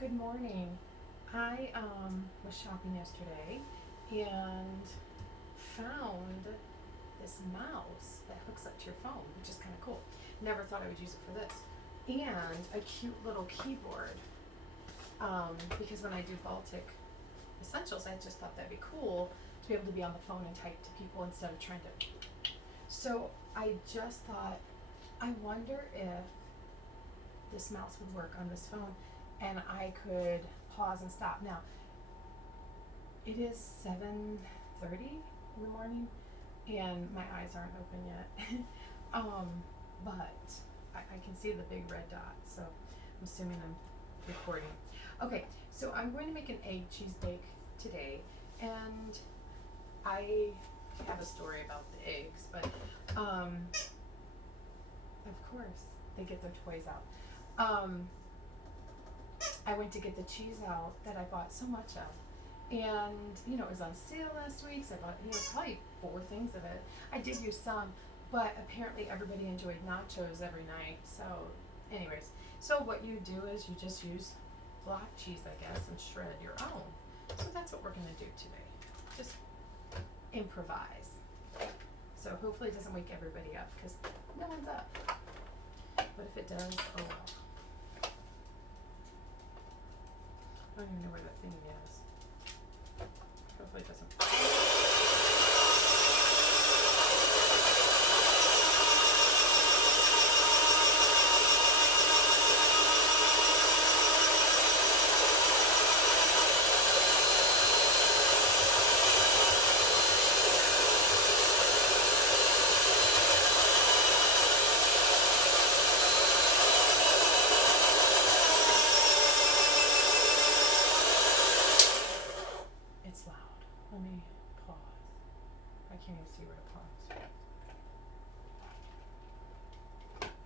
Good morning. I was shopping yesterday and found this mouse that hooks up to your phone, which is kind of cool. Never thought I would use it for this. And a cute little keyboard. Because when I do Baltic Essentials, I just thought that'd be cool to be able to be on the phone and type to people instead of trying to. So I just thought, I wonder if this mouse would work on this phone and I could pause and stop. Now, it is 7:30 in the morning and my eyes aren't open yet. But I can see the big red dot, so I'm assuming I'm recording. Okay, so I'm going to make an egg cheese bake today, and I have a story about the eggs, but of course they get their toys out. I went to get the cheese out that I bought so much of. And, it was on sale last week, so I bought, probably 4 things of it. I did use some, but apparently everybody enjoyed nachos every night. So, anyways, so what you do is you just use block cheese, I guess, and shred your own. So that's what we're going to do today. Just improvise. So hopefully it doesn't wake everybody up, because no one's up. But if it does, oh well. I don't even know where that thing is. Hopefully it doesn't. It's loud. Let me pause. I can't even see where to pause.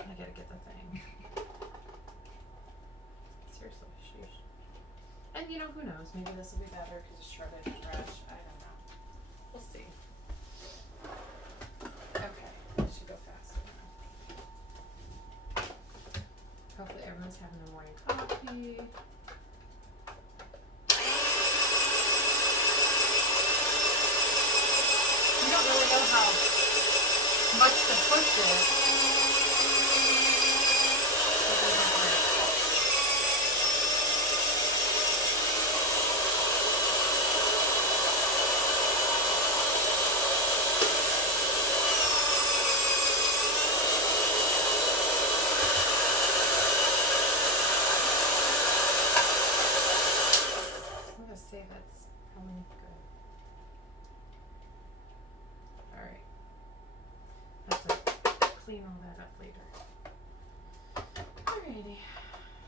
I gotta get the thing. Seriously, sheesh. And who knows? Maybe this will be better because it's shredded and fresh. I don't know. We'll see. Okay, this should go faster now. Hopefully everyone's having their morning coffee. You don't really know how much to push it. It doesn't work. I'm gonna say that's probably good. Alright. Have to clean all that up later. Alrighty.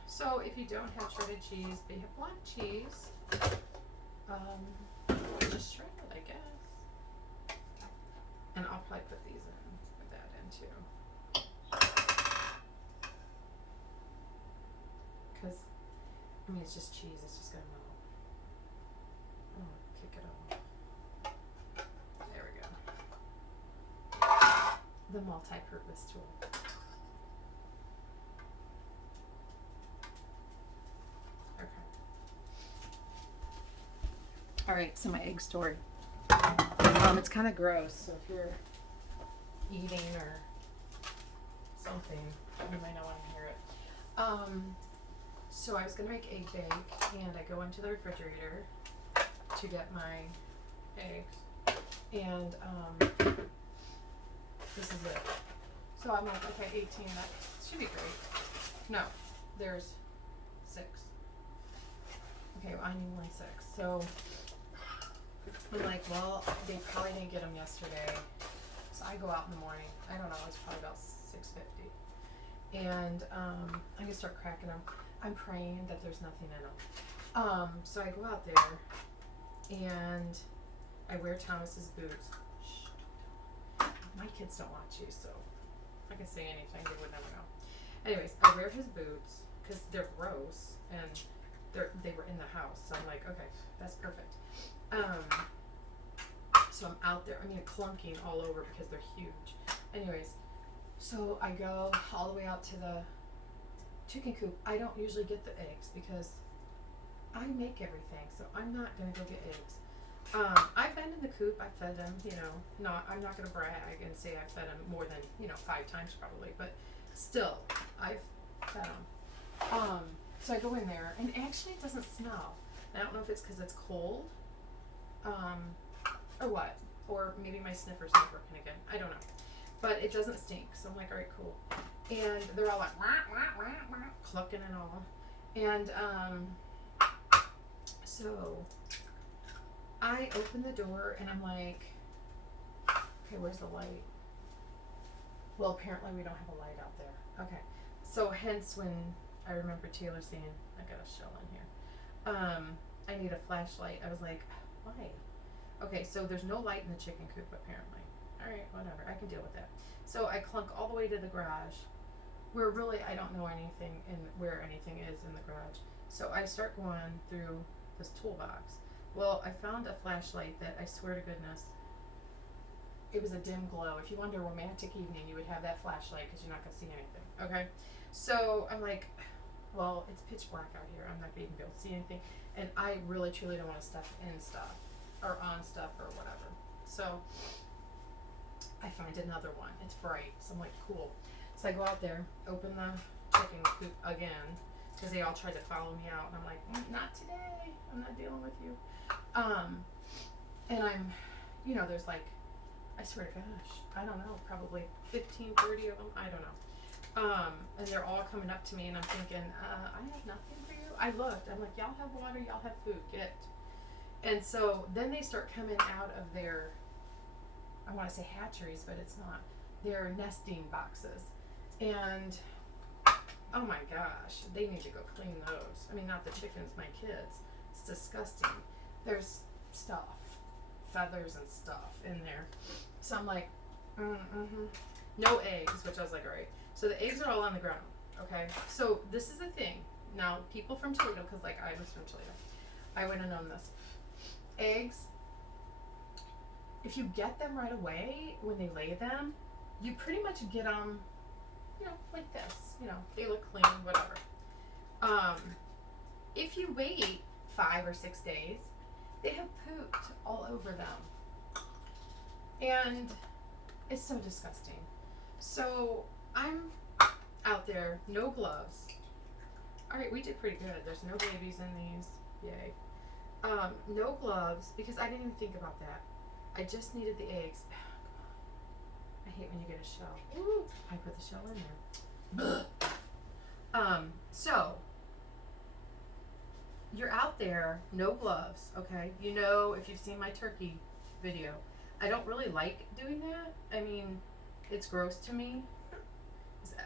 So if you don't have shredded cheese, but you have block cheese, just shred it, I guess. And I'll probably put these in, put that in too. Because, it's just cheese, it's just gonna melt. Oh, kick it off. There we go. The multi-purpose tool. Okay. Alright, so my egg story. It's kind of gross, so if you're eating or something, you might not want to hear it. So I was going to make egg bake, and I go into the refrigerator to get my eggs, and this is it. So I'm like, okay, 18, that should be great. No, there's 6. Okay, well, I need only 6. So I'm like, well, they probably didn't get them yesterday. So I go out in the morning. I don't know, it's probably about 6:50. And I'm going to start cracking them. I'm praying that there's nothing in them. So I go out there and I wear Thomas's boots. Shh, don't tell him. My kids don't watch you, so if I can say anything, they would never know. Anyways, I wear his boots because they're gross and they were in the house. So I'm like, okay, that's perfect. So I'm out there, clunking all over because they're huge. Anyways, so I go all the way out to the chicken coop. I don't usually get the eggs because I make everything, so I'm not gonna go get eggs. I've been in the coop. I fed them. I'm not gonna brag and say I fed them more than 5 times probably, but still, I've fed them. So I go in there, and actually it doesn't smell. I don't know if it's because it's cold, or what, or maybe my sniffer's not working again. I don't know, but it doesn't stink. So I'm like, all right, cool. And they're all like, wah, wah, wah, wah, clucking and all, and so I open the door and I'm like, okay, where's the light? Well, apparently we don't have a light out there. Okay, so hence when I remember Taylor saying, I got a shell in here. I need a flashlight. I was like, why? Okay, so there's no light in the chicken coop apparently. All right, whatever, I can deal with that. So I clunk all the way to the garage, where really I don't know anything where anything is in the garage. So I start going through this toolbox. Well, I found a flashlight that I swear to goodness, it was a dim glow. If you wanted a romantic evening, you would have that flashlight because you're not going to see anything. Okay? So I'm like, well, it's pitch black out here. I'm not going to even be able to see anything. And I really, truly don't want to step in stuff or on stuff or whatever. So I find another one. It's bright. So I'm like, cool. So I go out there, open the chicken coop again, because they all tried to follow me out. And I'm like, not today. I'm not dealing with you. And I'm, there's like, I swear to gosh, I don't know, probably 15, 30 of them. I don't know. And they're all coming up to me, and I'm thinking, I have nothing for you. I looked. I'm like, y'all have water, y'all have food. Get. And so then they start coming out of their, I want to say hatcheries, but it's not. Their nesting boxes. And oh my gosh, they need to go clean those. I mean, not the chickens, my kids. It's disgusting. There's stuff, feathers and stuff in there. So I'm like, no eggs, which I was like, all right. So the eggs are all on the ground, okay? So this is the thing. Now, people from Toledo, because like I was from Toledo, I would have known this. Eggs, if you get them right away when they lay them, you pretty much get them, like this. They look clean, whatever. If you wait 5 or 6 days, they have pooped all over them. And it's so disgusting. So I'm out there, no gloves. All right, we did pretty good. There's no babies in these. Yay. No gloves, because I didn't even think about that. I just needed the eggs. I hate when you get a shell. Ooh, I put the shell in there. So you're out there, no gloves, okay? If you've seen my turkey video, I don't really like doing that. I mean, it's gross to me.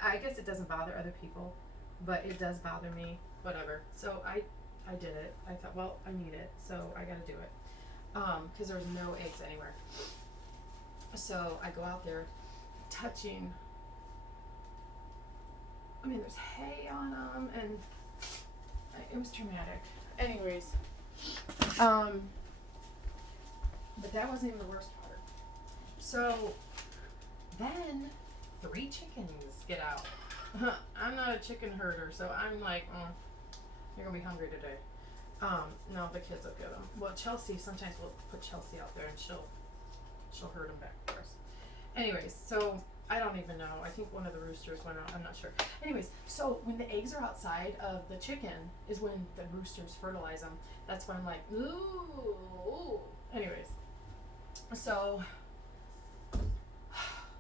I guess it doesn't bother other people, but it does bother me, whatever. So I did it. I thought, well, I need it, so I gotta do it. Because there was no eggs anywhere. So I go out there touching, I mean, there's hay on them, and it was traumatic. Anyways, but that wasn't even the worst part. So then 3 chickens get out. I'm not a chicken herder, so I'm like, you're gonna be hungry today. No, the kids will get them. Well, Chelsea, sometimes we'll put Chelsea out there and she'll herd them back for us. Anyways, so I don't even know. I think one of the roosters went out. I'm not sure. Anyways, so when the eggs are outside of the chicken is when the roosters fertilize them. That's when I'm like, ooh. Anyways, so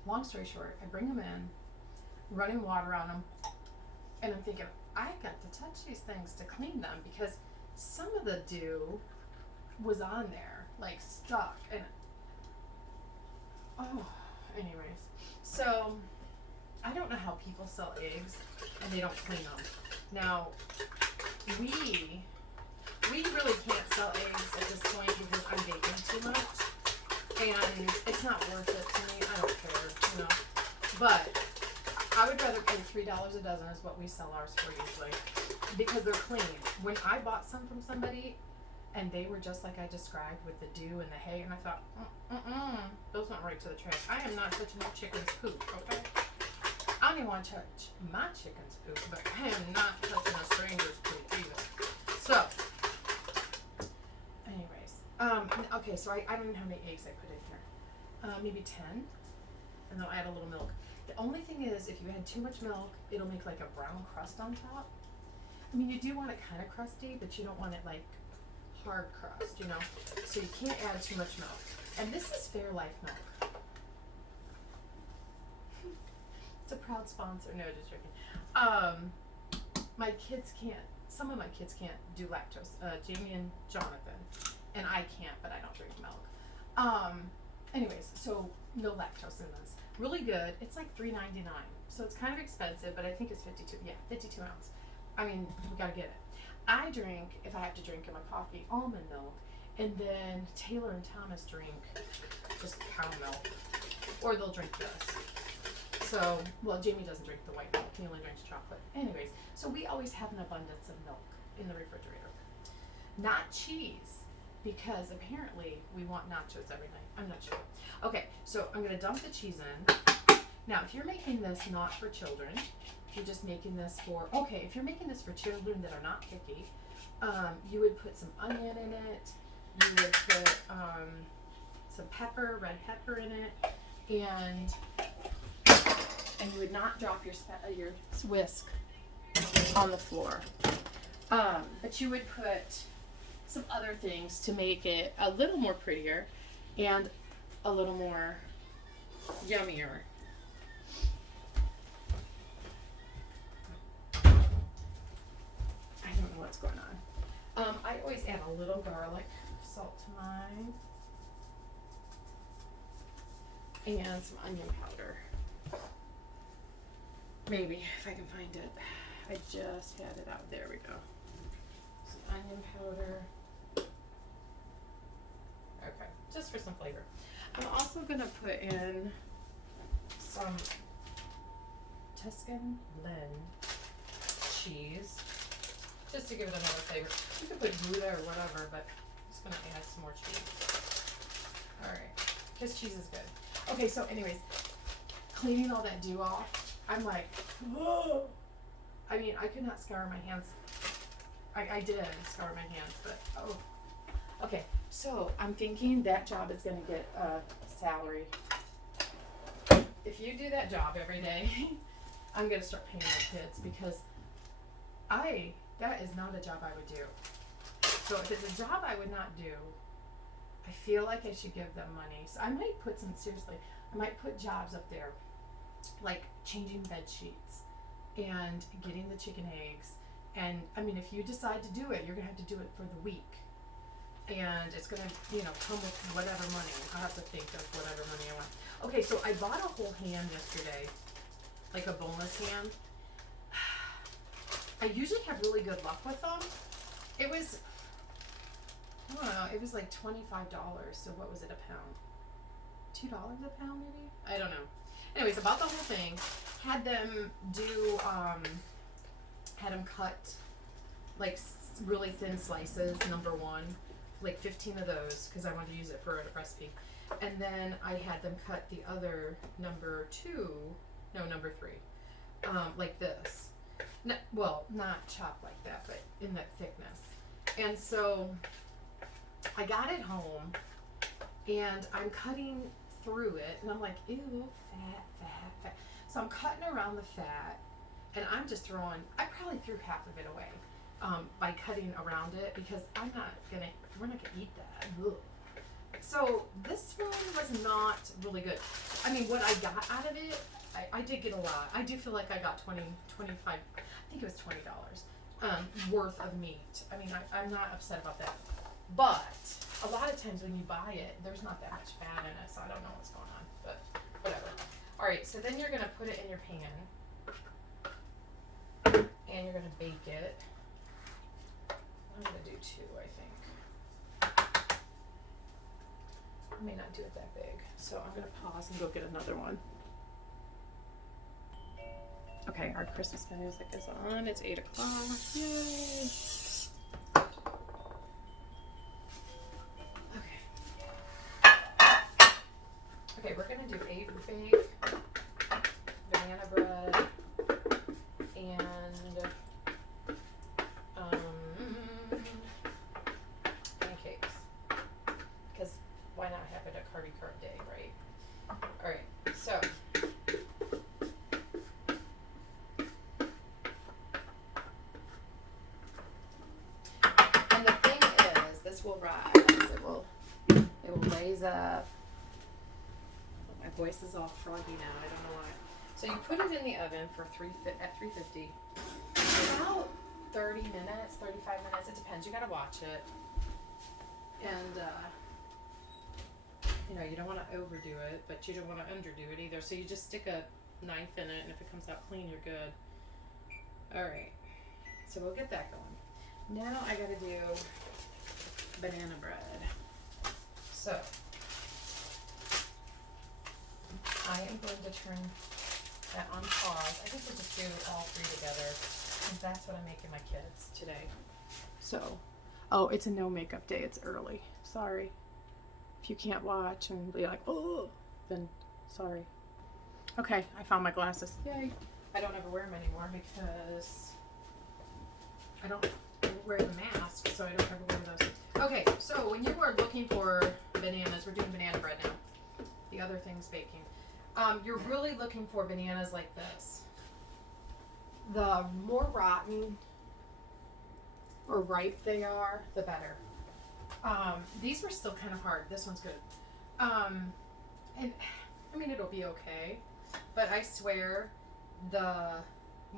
long story short, I bring them in, running water on them, and I'm thinking, I got to touch these things to clean them because some of the dew was on there, like stuck, and anyways, so I don't know how people sell eggs and they don't clean them. Now, we really can't sell eggs at this point because I'm baking too much, and it's not worth it to me. I don't care, but I would rather pay $3 a dozen is what we sell ours for usually, because they're clean. When I bought some from somebody and they were just like I described with the dew and the hay, and I thought, those went right to the trash. I am not touching no chicken's poop, okay? I don't even want to touch my chicken's poop, but I am not touching a stranger's poop either. So, Okay, so I don't know how many eggs I put in here. Maybe 10, and then I'll add a little milk. The only thing is, if you add too much milk, it'll make like a brown crust on top. I mean, you do want it kind of crusty, but you don't want it like hard crust, you know? So you can't add too much milk. And this is Fairlife milk. It's a proud sponsor. No, just joking. My kids can't, some of my kids can't do lactose. Jamie and Jonathan. And I can't, but I don't drink milk. Anyways, so no lactose in this. Really good. It's like $3.99. So it's kind of expensive, but I think it's 52 ounce. I mean, we gotta get it. I drink, if I have to drink in my coffee, almond milk, and then Taylor and Thomas drink just cow milk, or they'll drink this. So, well, Jamie doesn't drink the white milk, he only drinks chocolate. Anyways, so we always have an abundance of milk in the refrigerator. Not cheese, because apparently we want nachos every night. I'm not sure. Okay, so I'm gonna dump the cheese in. Now, if you're making this not for children, if you're just making this for, okay, if you're making this for children that are not picky, you would put some onion in it, you would put some pepper, red pepper in it, and you would not drop your whisk on the floor. But you would put some other things to make it a little more prettier and a little more yummier. I don't know what's going on. I always add a little garlic salt to mine and some onion powder. Maybe if I can find it. I just had it out. There we go. Some onion powder. Okay, just for some flavor. I'm also gonna put in some Tuscan blend cheese, just to give it another flavor. You could put Gouda or whatever, but I'm just gonna add some more cheese. All right, because cheese is good. Okay, so anyways, cleaning all that dew off, I'm like, whoa. I mean, I could not scour my hands. I did scour my hands, but oh. Okay, so I'm thinking that job is gonna get a salary. If you do that job every day, I'm gonna start paying my kids, because that is not a job I would do. So if it's a job I would not do, I feel like I should give them money. So I might put seriously, I might put jobs up there, like changing bed sheets and getting the chicken eggs. And I mean, if you decide to do it, you're gonna have to do it for the week. And it's gonna, come with whatever money. I'll have to think of whatever money I want. Okay, so I bought a whole ham yesterday, like a boneless ham. I usually have really good luck with them. It was, I don't know, it was like $25. So what was it, a pound? $2 a pound maybe? I don't know. Anyways, I bought the whole thing. Had them had them cut like really thin slices, number one. Like 15 of those, because I wanted to use it for a recipe. And then I had them cut the other number 3, like this. Well, not chopped like that, but in that thickness. And so I got it home, and I'm cutting through it, and I'm like, ew, fat. So I'm cutting around the fat, and I'm just I probably threw half of it away. By cutting around it, because we're not gonna eat that. Ugh. So this one was not really good. I mean, what I got out of it, I did get a lot. I do feel like I got 25, I think it was $20 worth of meat. I mean, I'm not upset about that. But a lot of times when you buy it, there's not that much fat in it, so I don't know what's going on, but whatever. All right, so then you're gonna put it in your pan, and you're gonna bake it. I'm gonna do 2, I think. I may not do it that big, so I'm gonna pause and go get another one. Okay, our Christmas music is on. It's 8 o'clock. Yay! Okay, we're gonna do 8 bake, banana bread, and pancakes, because rise. It will raise up. My voice is all froggy now. I don't know why. So you put it in the oven for at 350. About 30 minutes, 35 minutes. It depends. You got to watch it. And, you know, you don't want to overdo it, but you don't want to underdo it either. So you just stick a knife in it, and if it comes out clean, you're good. All right. So we'll get that going. Now I got to do banana bread. So I am going to turn that on pause. I think we'll just do all three together because that's what I'm making my kids today. So, oh, it's a no makeup day. It's early. Sorry. If you can't watch and be like, oh, then sorry. Okay, I found my glasses. Yay. I don't ever wear them anymore because I don't wear the mask, so I don't ever wear those. Okay, so when you are looking for bananas, we're doing banana bread now. The other thing's baking. You're really looking for bananas like this. The more rotten or ripe they are, the better. These were still kind of hard. This one's good. And I mean, it'll be okay. But I swear, the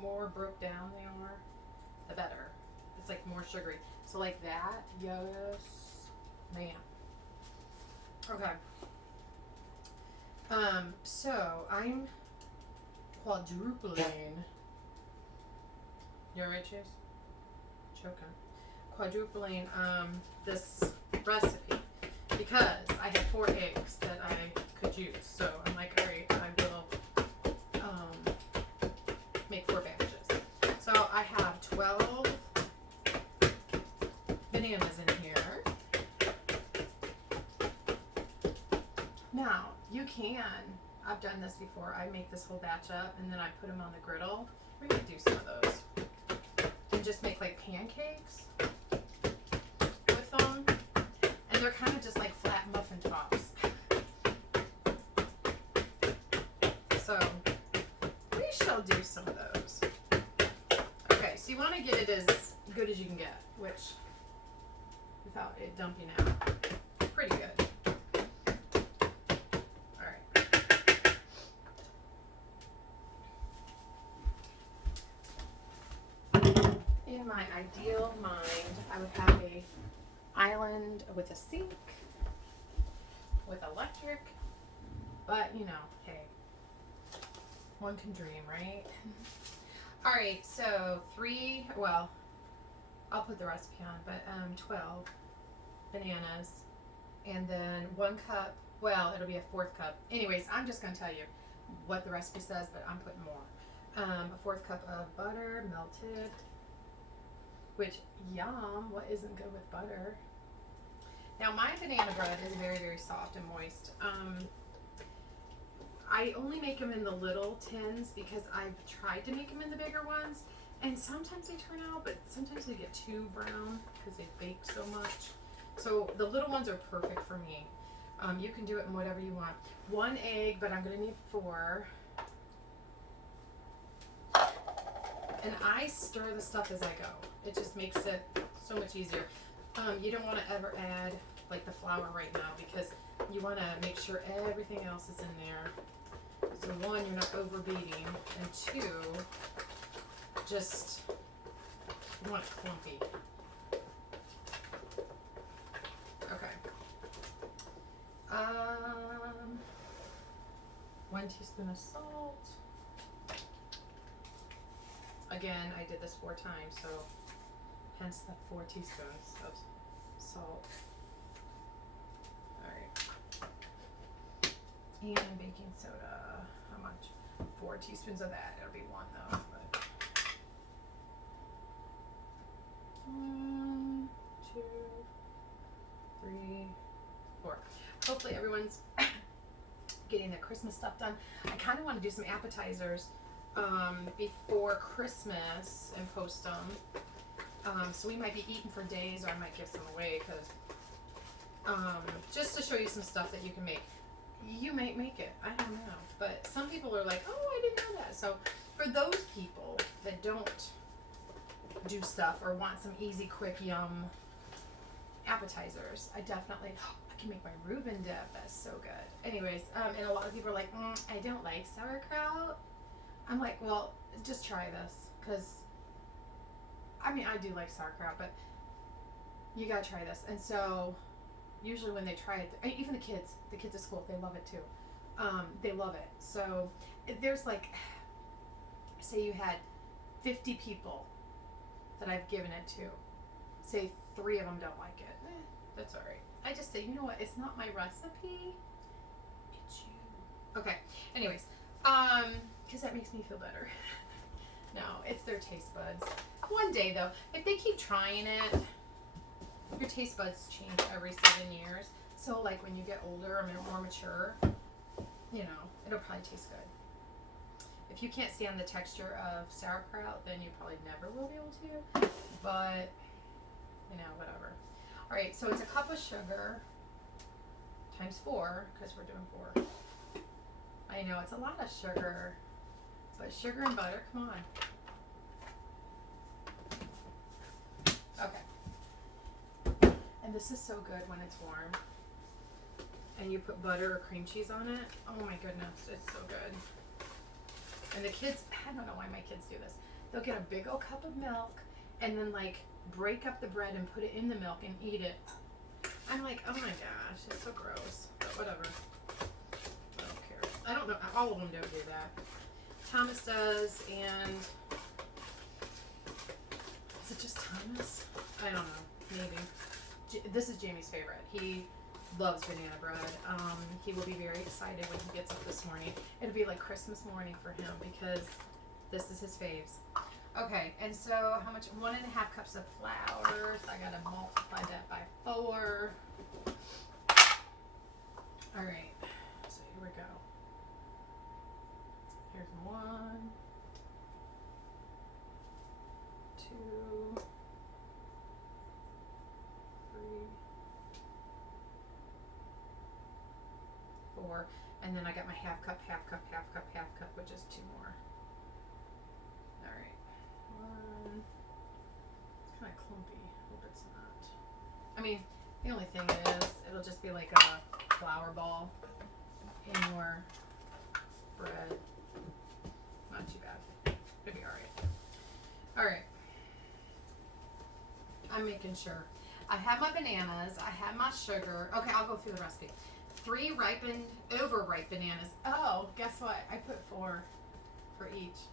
more broke down they are, the better. It's like more sugary. So like that, yes, ma'am. Okay. So I'm quadrupling. You alright, Chase? Choking. Quadrupling this recipe because I had 4 eggs that I could use. So I'm like, alright, I will make 4 batches. So I have 12 bananas in here. Now, you can, I've done this before, I make this whole batch up and then I put them on the griddle. We're going to do some of those. And just make like pancakes with them. And they're kind of just like flat muffin tops. So, we shall do some of those. Okay, so you want to get it as good as you can get, which, without it dumping out, pretty good. In my ideal mind, I would have a island with a sink, with electric, but you know, hey, one can dream, right? All right, so I'll put the recipe on, but 12 bananas, and then 1 cup, it'll be a 4th cup. Anyways, I'm just gonna tell you what the recipe says, but I'm putting more. A 4th cup of butter, melted. Which, yum, what isn't good with butter? Now, my banana bread is very, very soft and moist. I only make them in the little tins because I've tried to make them in the bigger ones. And sometimes they turn out, but sometimes they get too brown because they bake so much. So the little ones are perfect for me. You can do it in whatever you want. 1 egg, but I'm going to need 4. And I stir the stuff as I go. It just makes it so much easier. You don't want to ever add like the flour right now because you want to make sure everything else is in there. So 1, you're not overbeating, and 2, just you want it clumpy. Okay. 1 teaspoon of salt. Again, I did this 4 times, so hence the 4 teaspoons of salt. Alright. And baking soda. How much? 4 teaspoons of that. It'll be 1 though. But 1, 2, 3, 4. Hopefully everyone's getting their Christmas stuff done. I kind of want to do some appetizers before Christmas and post them. So we might be eating for days, or I might give some away because just to show you some stuff that you can make. You might make it, I don't know, but some people are like, oh, I didn't know that. So for those people that don't do stuff or want some easy, quick, yum appetizers. I definitely, I can make my Reuben dip. That's so good. Anyways, and a lot of people are like, I don't like sauerkraut. I'm like, well, just try this, because I mean, I do like sauerkraut, but you gotta try this. And so usually when they try it, even the kids at school, they love it too. They love it. So if there's like, say you had 50 people that I've given it to, say 3 of them don't like it, that's all right. I just say, you know what, it's not my recipe, it's you. Okay, anyways, because that makes me feel better. No, it's their taste buds. One day though, if they keep trying it, your taste buds change every 7 years. So like when you get older or more mature, you know, it'll probably taste good. If you can't stand the texture of sauerkraut, then you probably never will be able to. But, you know, whatever. All right, so it's a cup of sugar times 4, because we're doing 4. I know, it's a lot of sugar. But sugar and butter, come on. Okay. And this is so good when it's warm. And you put butter or cream cheese on it. Oh my goodness, it's so good. And the kids, I don't know why my kids do this. They'll get a big old cup of milk and then like break up the bread and put it in the milk and eat it. I'm like, oh my gosh, it's so gross. But whatever. I don't care. I don't know. All of them don't do that. Thomas does, and is it just Thomas? I don't know. Maybe. This is Jamie's favorite. He loves banana bread. He will be very excited when he gets up this morning. It'll be like Christmas morning for him because this is his faves. Okay, and so how much? 1.5 cups of flour. So I gotta multiply that by 4. All right, so here we go. Here's 1, 2, 3, 4, and then I got my half cup, which is 2 more. All right, 1. It's kind of clumpy. Hope it's not. I mean, the only thing is, it'll just be like a flour ball in your bread. Not too bad. It'll be all right. All right. I'm making sure. I have my bananas. I have my sugar. Okay, I'll go through the recipe. 3 ripened, overripe bananas. Oh, guess what? I put 4 for each.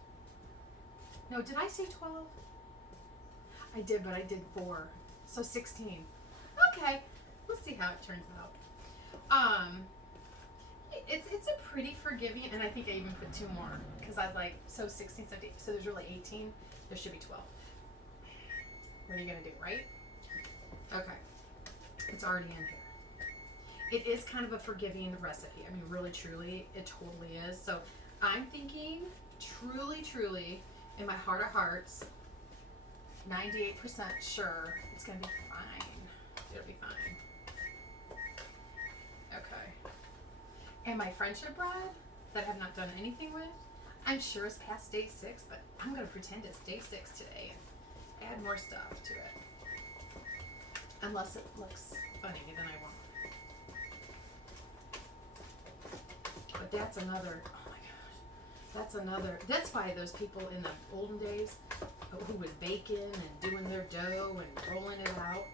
No, did I say 12? I did, but I did 4. So 16. Okay, we'll see how it turns out. It's a pretty forgiving, and I think I even put 2 more because I was like, so 16, 17, so there's really 18. There should be 12. What are you gonna do, right? Okay, it's already in here. It is kind of a forgiving recipe. I mean, really, truly, it totally is. So I'm thinking, truly, in my heart of hearts, 98% sure it's gonna be fine. It'll be fine. Okay. And my friendship bread that I have not done anything with, I'm sure it's past day 6, but I'm gonna pretend it's day 6 today and add more stuff to it. Unless it looks funny, then I won't. But that's another, oh my gosh, that's why those people in the olden days who was baking and doing their dough and rolling it out,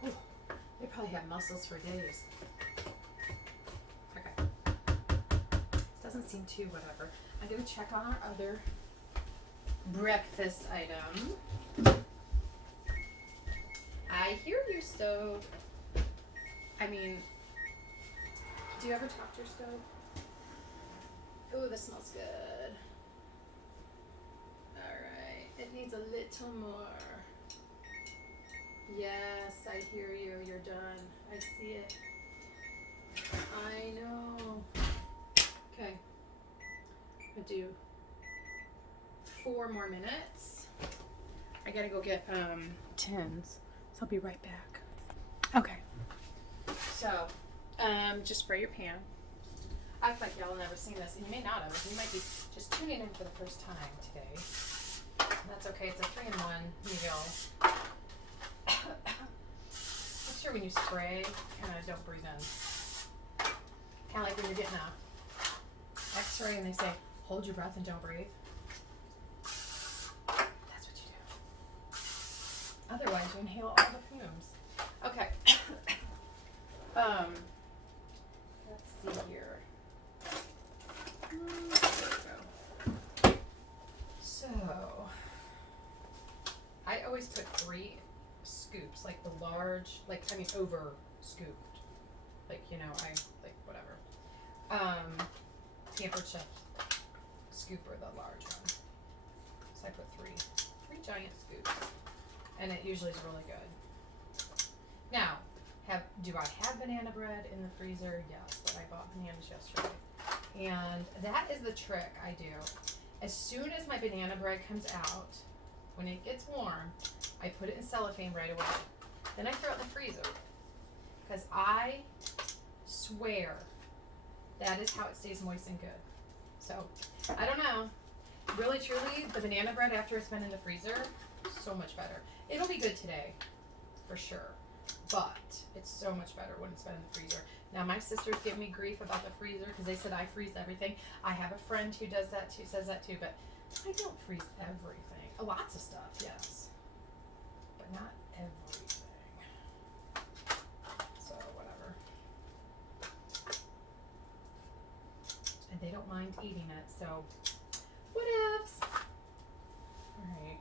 they probably have muscles for days. Okay. Doesn't seem too whatever. I'm going to check on our other breakfast item. I hear you, stove. I mean, do you ever talk to your stove? Oh, this smells good. Alright, it needs a little more. Yes, I hear you. You're done. I see it. I know. Okay. I'll do 4 more minutes. I gotta go get tins. So I'll be right back. Okay. So, just spray your pan. I feel like y'all have never seen this, and you may not have. You might be just tuning in for the first time today. And that's okay. It's a 3-in-1 meal. What's sure when you spray, kind of don't breathe in. Kind of like when you're getting a X-ray and they say, hold your breath and don't breathe. That's what you do. Otherwise, you inhale all the fumes. Okay. Let's see here. There we go. So, I always put 3 scoops, like the large, over scooped. Like, whatever. Pampered Chef scooper, the large one. So I put 3 giant scoops. And it usually is really good. Now, do I have banana bread in the freezer? Yes, but I bought bananas yesterday. And that is the trick I do. As soon as my banana bread comes out, when it gets warm, I put it in cellophane right away. Then I throw it in the freezer. Because I swear that is how it stays moist and good. So, I don't know. Really, truly, the banana bread after it's been in the freezer, so much better. It'll be good today, for sure. But it's so much better when it's been in the freezer. Now, my sisters give me grief about the freezer because they said I freeze everything. I have a friend who does that too, says that too, but I don't freeze everything. Lots of stuff, yes, but not everything. So, whatever. And they don't mind eating it, so whatevs. Alright.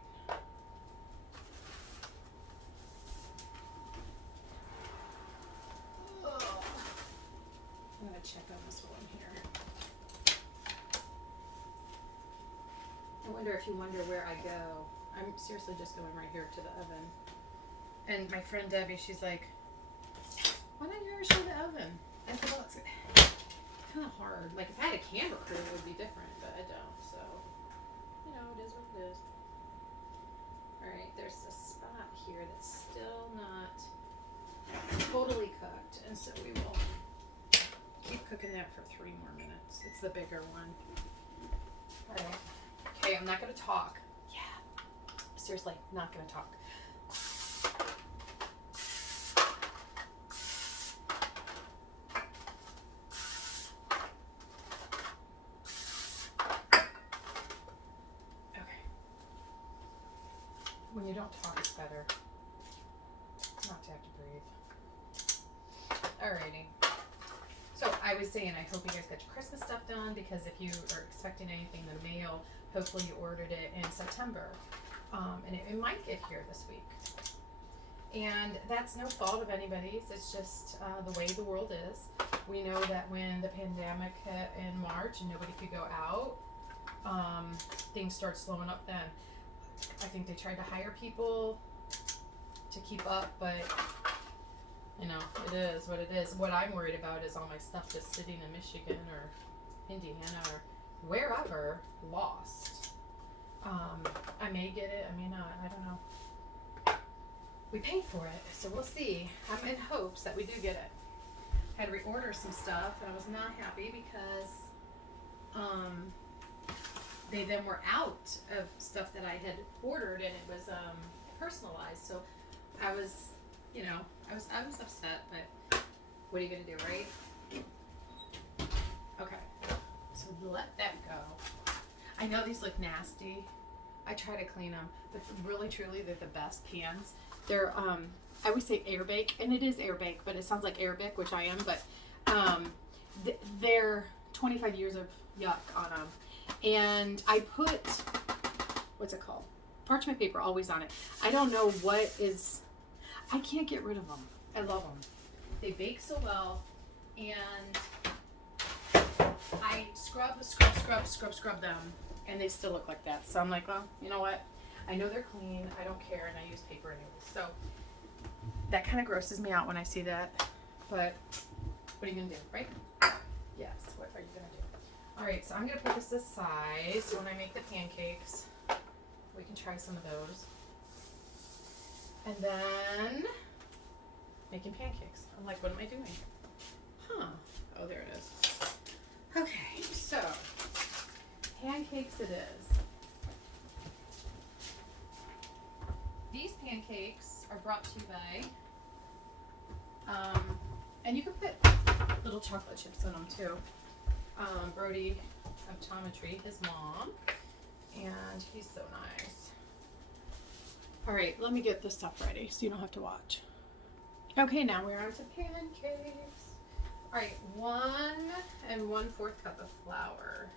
I'm going to check on this one here. I wonder if you wonder where I go. I'm seriously just going right here to the oven. And my friend Debbie, she's like, why don't you ever show the oven? I said, well, it's kind of hard. Like, if I had a camera crew, it would be different, but I don't. So, it is what it is. Alright, there's a spot here that's still not totally cooked. And so we will keep cooking that for 3 more minutes. It's the bigger one. Alright. Okay, I'm not going to talk. Yeah. Seriously, not going to talk. Okay. When you don't talk, it's better not to have to breathe. Alrighty. So I was saying, I hope you guys got your Christmas stuff done, because if you are expecting anything in the mail, hopefully you ordered it in September. And it might get here this week. And that's no fault of anybody's. It's just the way the world is. We know that when the pandemic hit in March and nobody could go out, things start slowing up then. I think they tried to hire people to keep up, but it is what it is. What I'm worried about is all my stuff just sitting in Michigan or Indiana or wherever lost. I may get it, I may not, I don't know. We paid for it, so we'll see. I'm in hopes that we do get it. I had to reorder some stuff, and I was not happy because they then were out of stuff that I had ordered, and it was personalized. So I was, I was upset, but what are you gonna do, right? Okay, so let that go. I know these look nasty. I try to clean them, but really, truly, they're the best pans. They're, I always say air bake, and it is air bake, but it sounds like Arabic, which I am, but they're 25 years of yuck on them. And I put, what's it called? Parchment paper always on it. I don't know what is, I can't get rid of them. I love them. They bake so well, and I scrub them, and they still look like that. So I'm like, well, you know what? I know they're clean. I don't care, and I use paper anyway. So that kind of grosses me out when I see that. But what are you gonna do, right? Yes. What are you gonna do? All right. So I'm gonna put this aside. So when I make the pancakes, we can try some of those. And then making pancakes. I'm like, what am I doing? Huh? Oh, there it is. Okay. So pancakes it is. These pancakes are brought to you by And you can put little chocolate chips in them too. Brody Optometry, his mom, and he's so nice. All right, let me get this stuff ready so you don't have to watch. Okay, now we're on to pancakes. All right, 1 1/4 cup of flour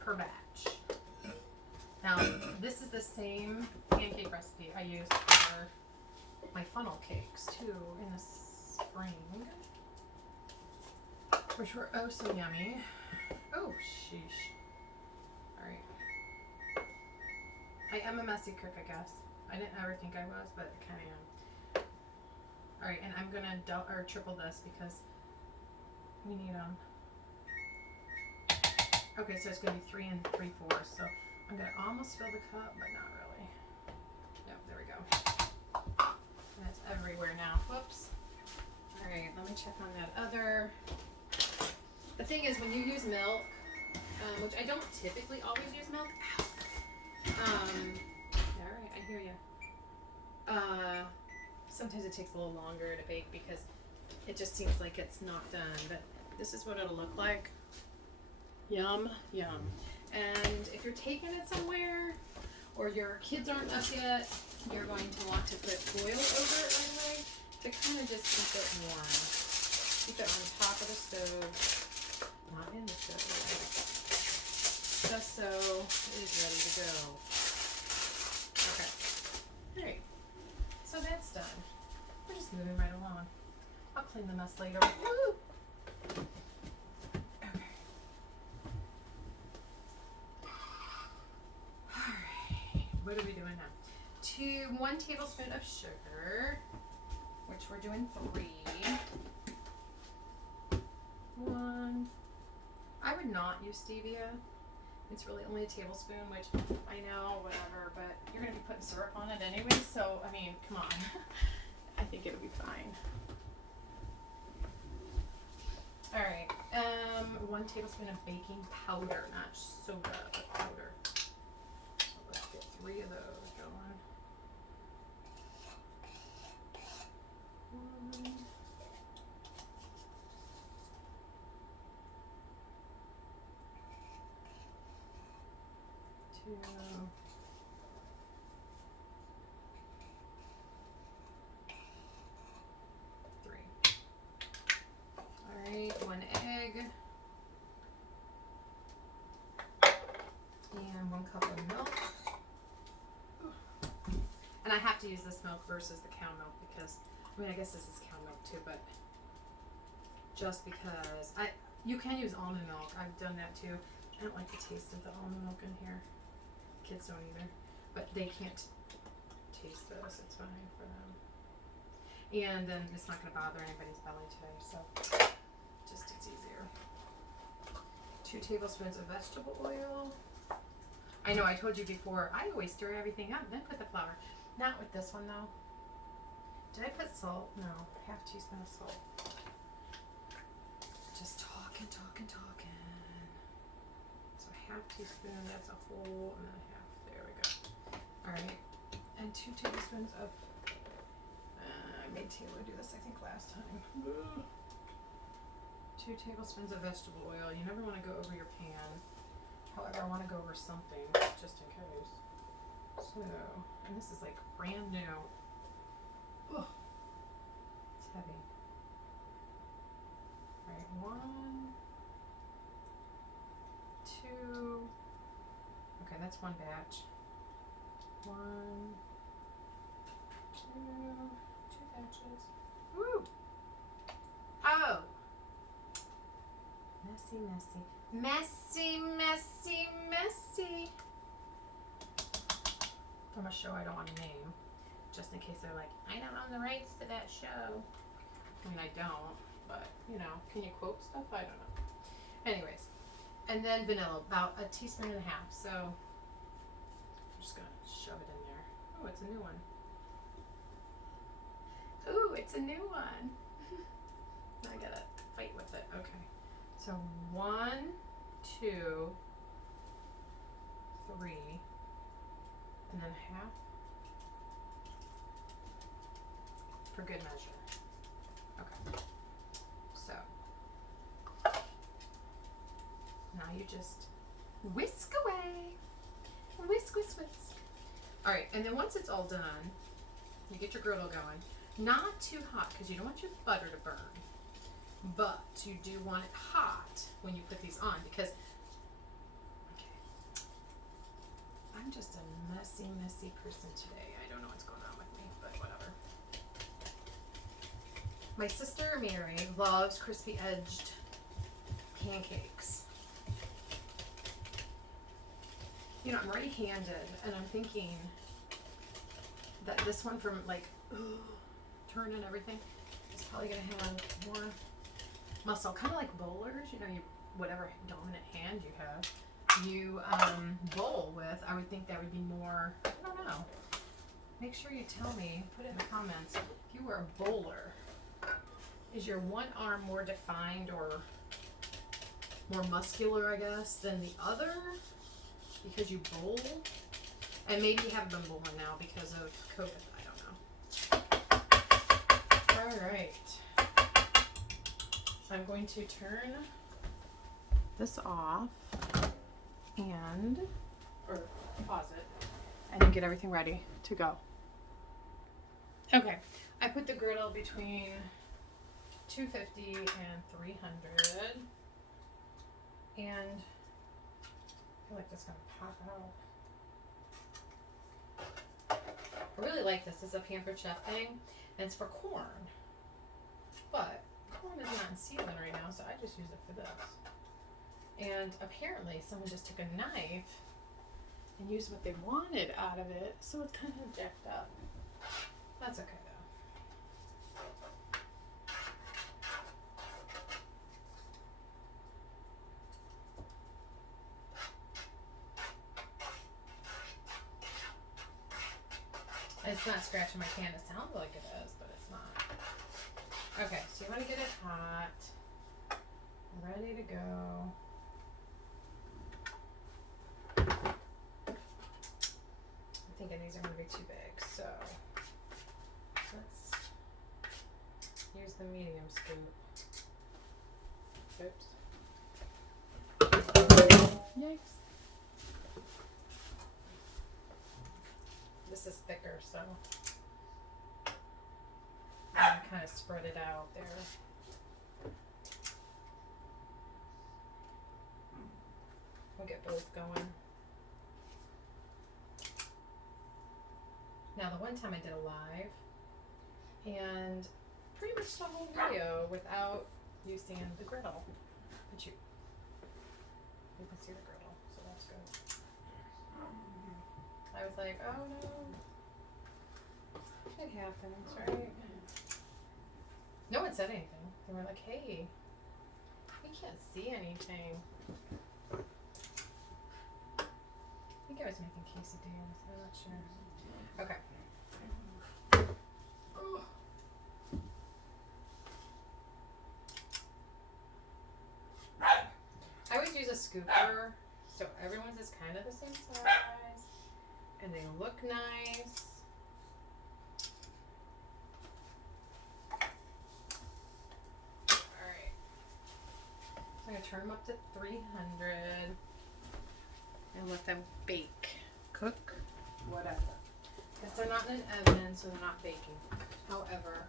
per batch. Now, this is the same pancake recipe I used for my funnel cakes too in the spring, which were oh so yummy. Oh, sheesh. All right. I am a messy cook, I guess. I didn't ever think I was, but I kind of am. All right, and I'm gonna triple this because we need them. Okay, so it's gonna be 3 3/4. So I'm gonna almost fill the cup, but not really. Yep, there we go. And it's everywhere now. Whoops. All right, let me check on that other. The thing is, when you use milk, which I don't typically always use milk. All right, I hear you. Sometimes it takes a little longer to bake because it just seems like it's not done. But this is what it'll look like. Yum, yum. And if you're taking it somewhere or your kids aren't up yet, you're going to want to put foil over it right away to kind of just keep it warm. Keep it on top of the stove, not in the stove, just so it is ready to go. Okay. All right. So that's done. We're just moving right along. I'll clean the mess later. Woo! What are we doing now? 1 tablespoon of sugar, which we're doing 3. 1. I would not use stevia. It's really only a tablespoon, which I know, whatever, but you're going to be putting syrup on it anyway, so, I mean, come on. I think it'll be fine. All right, 1 tablespoon of baking powder, not soda, but powder. 3 of those going. 1. 2. 3. All right, 1 egg. And 1 cup of milk. And I have to use this milk versus the cow milk because, I mean, I guess this is cow milk too, but just because you can use almond milk. I've done that too. I don't like the taste of the almond milk in here. Kids don't either, but they can't taste this. It's fine for them. And then it's not going to bother anybody's belly today, so just it's easier. 2 tablespoons of vegetable oil. I know I told you before, I always stir everything up, then put the flour. Not with this one though. Did I put salt? No, 1/2 teaspoon of salt. Just talking. So 1/2 teaspoon, that's a whole, and then 1/2. There we go. All right, and 2 tablespoons of, I made Taylor do this I think last time. 2 tablespoons of vegetable oil. You never want to go over your pan. However, I want to go over something just in case. So, and this is like brand new. Ugh, it's heavy. All right, 1, 2. Okay, that's 1 batch. 1, 2, 2 batches. Woo! Oh! Messy. From a show I don't want to name, just in case they're like, I don't own the rights to that show. I mean, I don't, but, you know, can you quote stuff? I don't know. Anyways, and then vanilla, about 1.5 teaspoons. So, I'm just going to shove it in there. Oh, it's a new one. I got to fight with it. Okay. So 1, 2, 3, and then 1/2 for good measure. Okay. So now you just whisk away. Whisk, whisk, whisk. All right, and then once it's all done, you get your griddle going. Not too hot because you don't want your butter to burn. But you do want it hot when you put these on because, okay, I'm just a messy, messy person today. I don't know what's going on with me, but whatever. My sister Mary loves crispy edged pancakes. You know, I'm right-handed and I'm thinking that this one from like, turn and everything is probably gonna have more muscle, kind of like bowlers, you know, you whatever dominant hand you have, you bowl with. I would think that would be more, I don't know. Make sure you tell me, put it in the comments, if you were a bowler, is your one arm more defined or more muscular, I guess, than the other because you bowl? And maybe you haven't been bowling now because of COVID, I don't know. All right. I'm going to turn this off or pause it, and then get everything ready to go. Okay, I put the griddle between 250 and 300, and I feel like that's gonna pop out. I really like this. This is a Pampered Chef thing, and it's for corn, but corn is not in season right now, so I just use it for this. And apparently someone just took a knife and used what they wanted out of it, so it's kind of jacked up. That's okay though. It's not scratching my pan. It sounds like it is, but it's not. Okay, so you want to get it hot, ready to go. I'm thinking these are going to be too big, so let's use the medium scoop. Oops. Yikes. This is thicker, so I'm going to kind of spread it out there. We'll get both going. Now, the one time I did a live, and pretty much the whole video without using the griddle. But you can see the griddle, so that's good. I was like, oh no, it happens, right? No one said anything. They were like, hey, we can't see anything. I think I was making quesadillas, I'm not sure. Okay. I always use a scooper, so everyone's is kind of the same size, and they look nice. Alright. So I'm going to turn them up to 300 and let them bake, cook, whatever. Because they're not in an oven, so they're not baking. However,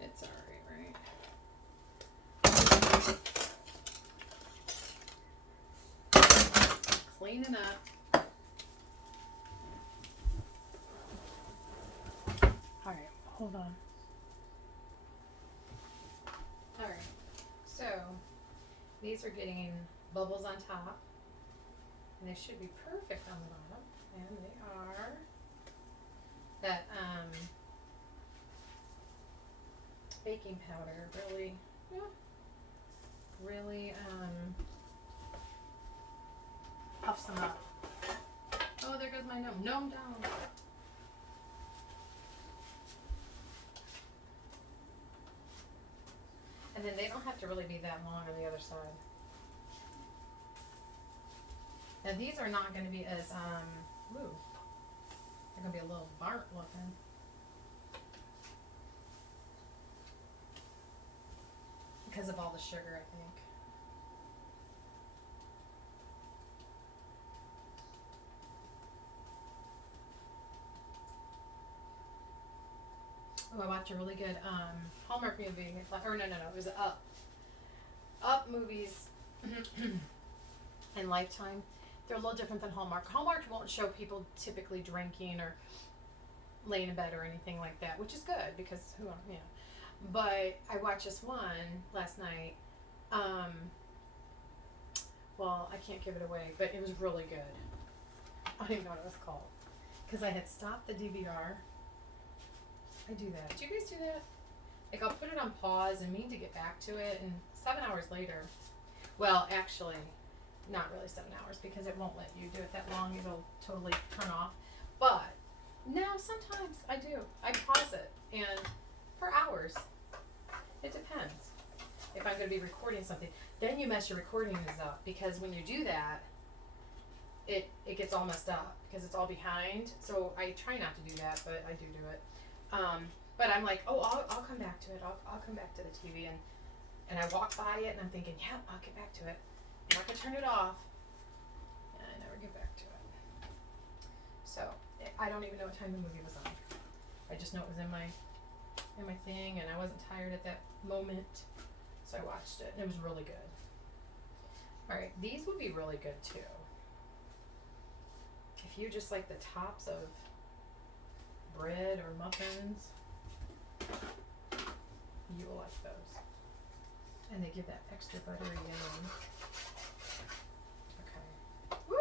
it's alright, right? Clean it up. Alright, hold on. Alright, so these are getting bubbles on top. And they should be perfect on the bottom, and they are. That baking powder really, really puffs them up. Oh, there goes my gnome. Gnome down. And then they don't have to really be that long on the other side. Now these are not going to be as, they're going to be a little burnt looking. because of all the sugar, I think. Oh, I watched a really good Hallmark movie. Or no, it was Up. Up movies and Lifetime. They're a little different than Hallmark. Hallmark won't show people typically drinking or laying in bed or anything like that, which is good because But I watched this one last night. Well, I can't give it away, but it was really good. I don't even know what it was called because I had stopped the DVR. I do that. Do you guys do that? Like I'll put it on pause and mean to get back to it, and 7 hours later. Well, actually, not really 7 hours because it won't let you do it that long. It'll totally turn off. But now sometimes I do. I pause it and for hours. It depends. If I'm going to be recording something, then you mess your recordings up because when you do that, it gets all messed up because it's all behind. So I try not to do that, but I do it. But I'm like, oh, I'll come back to it. I'll come back to the TV and I walk by it and I'm thinking, yeah, I'll get back to it. I'm not gonna turn it off. And I never get back to it. So I don't even know what time the movie was on. I just know it was in my thing and I wasn't tired at that moment. So I watched it and it was really good. Alright, these would be really good too. If you just like the tops of bread or muffins, you will like those. And they give that extra buttery yellow. Okay. Woo!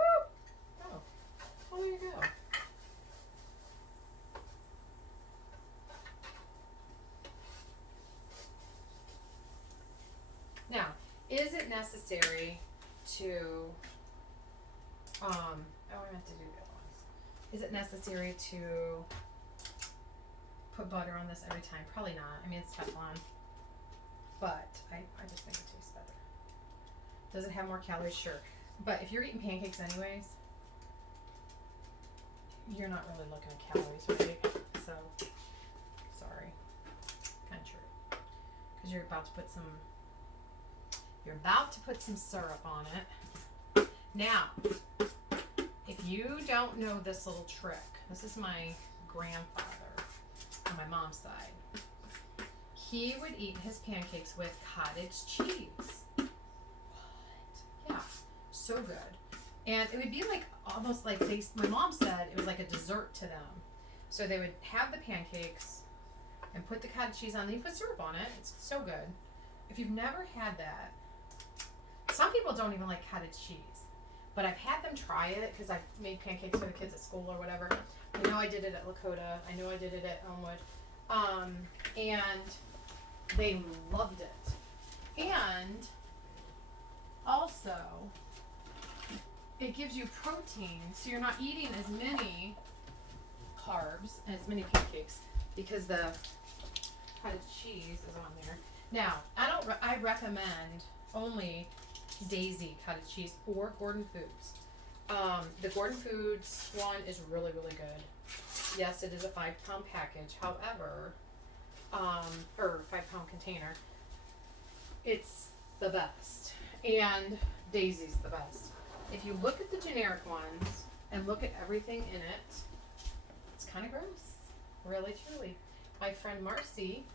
Oh. Well, there you go. Now, is it necessary to I meant to do the other ones. Is it necessary to put butter on this every time? Probably not. I mean, it's Teflon. But I just think it tastes better. Does it have more calories? Sure. But if you're eating pancakes anyways, you're not really looking at calories, right? So, sorry. Kind of true. Because you're about to put some syrup on it. Now, if you don't know this little trick, this is my grandfather on my mom's side. He would eat his pancakes with cottage cheese. What? Yeah, so good. And it would be like almost like my mom said it was like a dessert to them. So they would have the pancakes and put the cottage cheese on. They put syrup on it. It's so good. If you've never had that, some people don't even like cottage cheese. But I've had them try it because I've made pancakes for the kids at school or whatever. I know I did it at Lakota. I know I did it at Elmwood. And they loved it. And also, it gives you protein. So you're not eating as many carbs and as many pancakes because the cottage cheese is on there. Now, I recommend only Daisy cottage cheese or Gordon Foods. The Gordon Foods one is really, really good. Yes, it is a 5-pound package. However, or 5-pound container. It's the best. And Daisy's the best. If you look at the generic ones and look at everything in it, it's kind of gross. Really, truly. My friend Marcy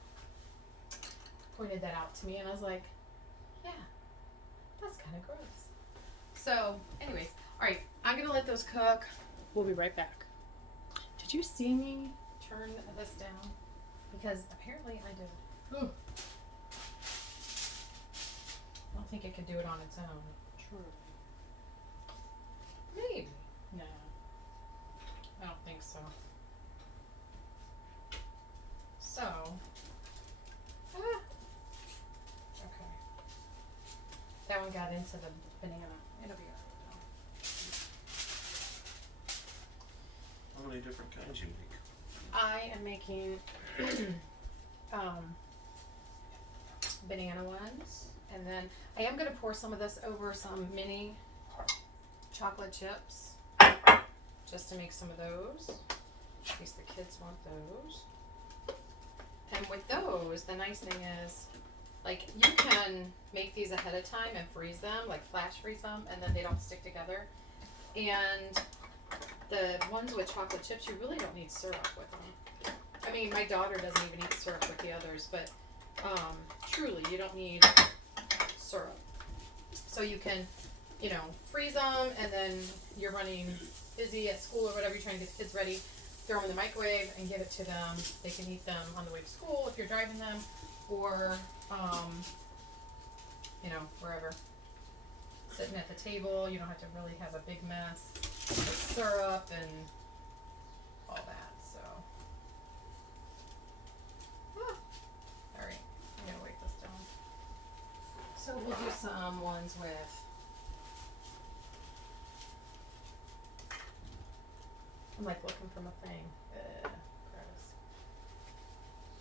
pointed that out to me and I was like, yeah, that's kind of gross. So, anyways, alright, I'm going to let those cook. We'll be right back. Did you see me turn this down? Because apparently I did. Ooh. I don't think it could do it on its own. True. Maybe. No. I don't think so. So. Okay. That one got into the banana. It'll be alright though. How many different kinds you make? I am making banana ones, and then I am going to pour some of this over some mini chocolate chips just to make some of those in case the kids want those. And with those, the nice thing is Like you can make these ahead of time and freeze them, like flash freeze them, and then they don't stick together. And the ones with chocolate chips, you really don't need syrup with them. I mean, my daughter doesn't even eat syrup with the others, but truly, you don't need syrup. So you can, freeze them, and then you're running busy at school or whatever, you're trying to get the kids ready, throw them in the microwave and give it to them. They can eat them on the way to school if you're driving them, or, wherever. Sitting at the table, you don't have to really have a big mess with syrup and all that, so. Alright, I'm gonna weight this down. So we'll do some ones with I'm like looking from a thing. Gross.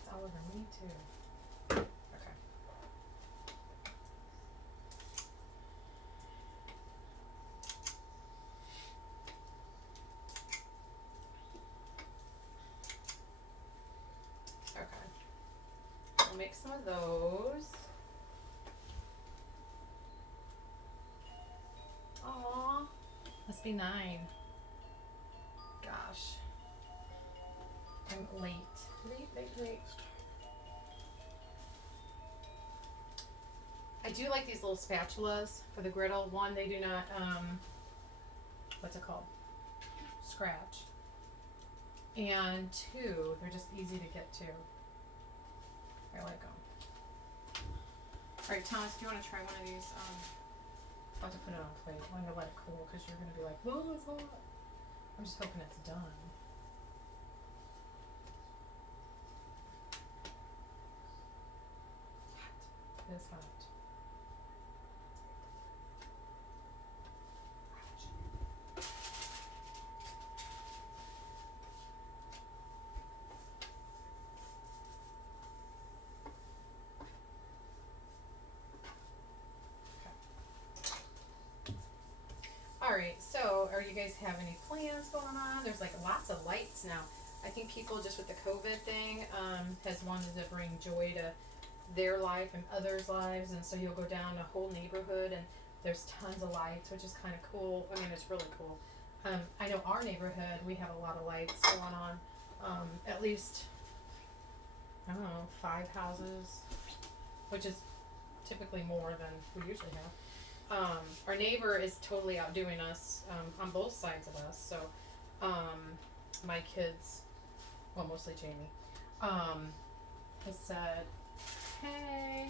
It's all over me too. Okay. Okay. We'll make some of those. Aww. Must be 9. Gosh. I'm late. Late. I do like these little spatulas for the griddle. One, they do not, what's it called? Scratch. And 2, they're just easy to get to. I like them. Alright, Thomas, do you want to try one of these? I'll have to put it on a plate. I'm going to let it cool because you're going to be like, oh, it's hot. I'm just hoping it's done. It is hot. Alright, so are you guys have any plans going on? There's like lots of lights now. I think people just with the COVID thing has wanted to bring joy to their life and others' lives, and so you'll go down a whole neighborhood and there's tons of lights, which is kind of cool. I mean, it's really cool. I know our neighborhood, we have a lot of lights going on. At least, I don't know, 5 houses, which is typically more than we usually have. Our neighbor is totally outdoing us on both sides of us. So my kids, well, mostly Jamie, has said, hey,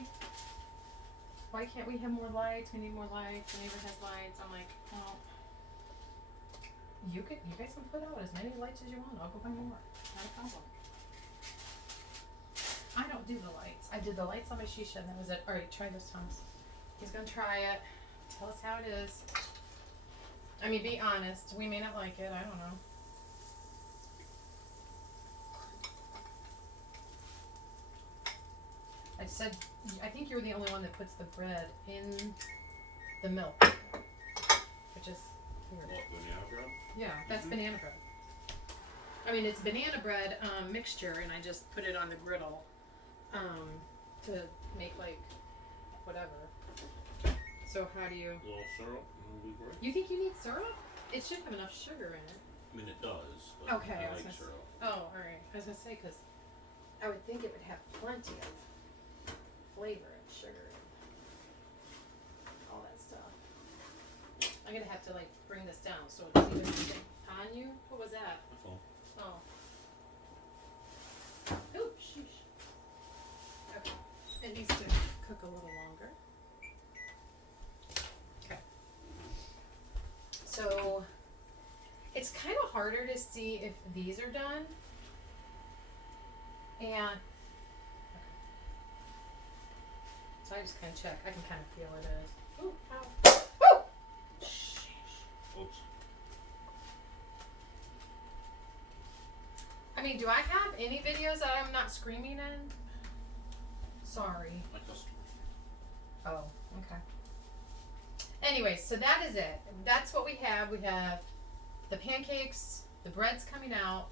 why can't we have more lights? We need more lights. The neighbor has lights. I'm like, well, you guys can put out as many lights as you want. I'll go buy more. Not a problem. I don't do the lights. I did the lights on my shisha, and that was it. All right, try this, Thomas. He's gonna try it. Tell us how it is. I mean, be honest. We may not like it. I don't know. I think you're the only one that puts the bread in the milk, which is weird. What, banana bread? Yeah, that's banana bread. I mean, it's banana bread mixture, and I just put it on the griddle to make like whatever. So how do you? A little syrup and it'll be great. You think you need syrup? It should have enough sugar in it. I mean, it does, but Okay, I like syrup. Oh, all right. I was gonna say because I would think it would have plenty of flavor and sugar and all that stuff. I'm gonna have to like bring this down so it doesn't even stick on you. What was that? My phone. Oh. Oh, sheesh. Okay. It needs to cook a little longer. Okay. So it's kind of harder to see if these are done. And okay. So I just kind of check. I can kind of feel it is. Ooh, ow. Ooh! Sheesh. Oops. I mean, do I have any videos that I'm not screaming in? Sorry. My customer. Oh, okay. Anyway, so that is it. That's what we have. We have the pancakes, the bread's coming out.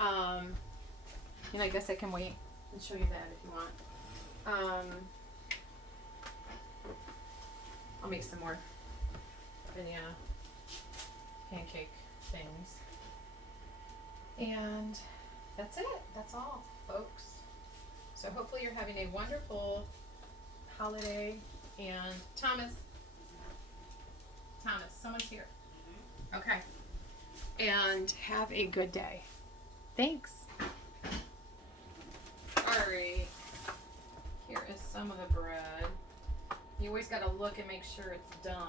I guess I can wait and show you that if you want. I'll make some more banana pancake things. And that's it. That's all, folks. So hopefully you're having a wonderful holiday. And Thomas, someone's here. Okay. And have a good day. Thanks. Alright. Here is some of the bread. You always got to look and make sure it's done.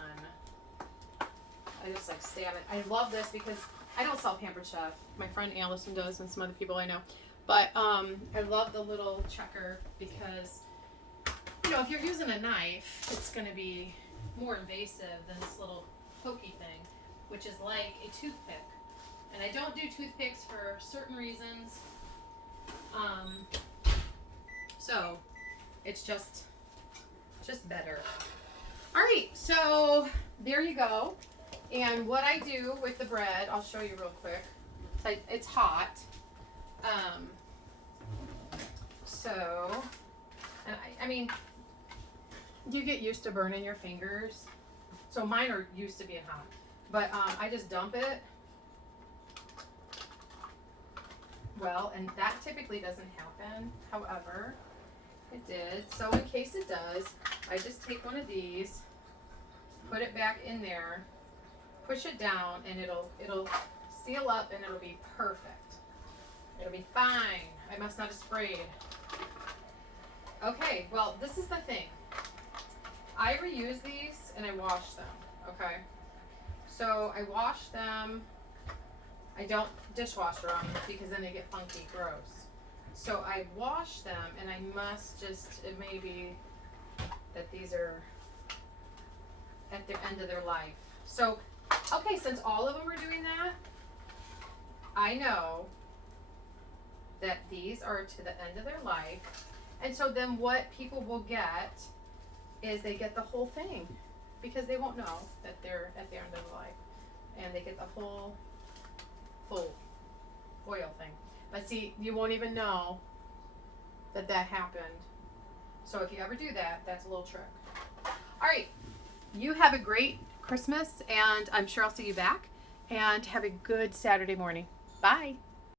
I just like stab it. I love this because I don't sell Pampered Chef. My friend Allison does and some other people I know. But I love the little checker because, you know, if you're using a knife, it's going to be more invasive than this little pokey thing, which is like a toothpick. And I don't do toothpicks for certain reasons. So it's just better. All right, so there you go. And what I do with the bread, I'll show you real quick. It's hot. And I mean, you get used to burning your fingers. So mine are used to being hot. But I just dump it. Well, and that typically doesn't happen. However, it did. So in case it does, I just take one of these, put it back in there, push it down, and it'll seal up and it'll be perfect. It'll be fine. I must not have sprayed. Okay, well, this is the thing. I reuse these and I wash them, okay? So I wash them. I don't dishwasher them because then they get funky, gross. So I wash them and I must just, it may be that these are at the end of their life. So, okay, since all of them are doing that, I know that these are to the end of their life. And so then what people will get is they get the whole thing because they won't know that they're at the end of their life. And they get the whole full oil thing. But see, you won't even know that happened. So if you ever do that, that's a little trick. All right, you have a great Christmas, and I'm sure I'll see you back. And have a good Saturday morning. Bye.